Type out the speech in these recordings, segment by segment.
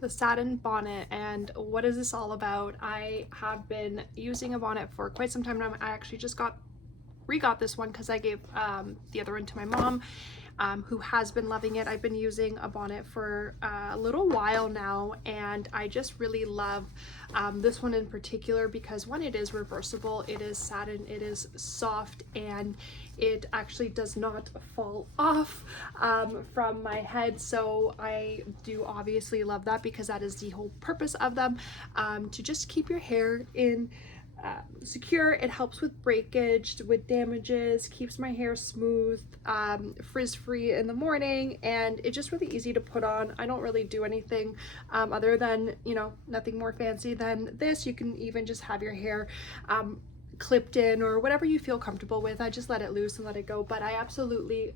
the satin bonnet. And what is this all about? I have been using a bonnet for quite some time now. I actually just re-got this one because I gave the other one to my mom, who has been loving it. I've been using a bonnet for a little while now, and I just really love this one in particular because one, it is reversible, it is satin, it is soft, and it actually does not fall off from my head. So I do obviously love that because that is the whole purpose of them, to just keep your hair in secure. It helps with breakage, with damages, keeps my hair smooth, frizz free in the morning, and it's just really easy to put on. I don't really do anything other than, you know, nothing more fancy than this. You can even just have your hair clipped in or whatever you feel comfortable with. I just let it loose and let it go. But I absolutely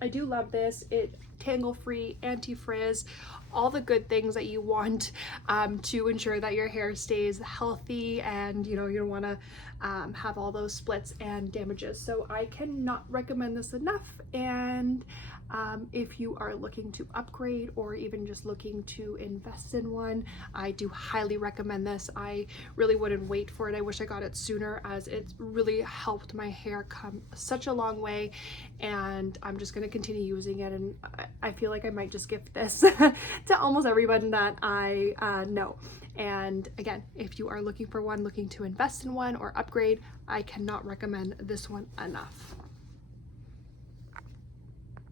I do love this. It tangle free, anti-frizz, all the good things that you want to ensure that your hair stays healthy, and you know, you don't want to have all those splits and damages. So I cannot recommend this enough. And if you are looking to upgrade or even just looking to invest in one, I do highly recommend this. I really wouldn't wait for it. I wish I got it sooner, as it's really helped my hair come such a long way, and I'm just going to continue using it. And I feel like I might just gift this to almost everyone that I know. And again, if you are looking for one, looking to invest in one or upgrade, I cannot recommend this one enough.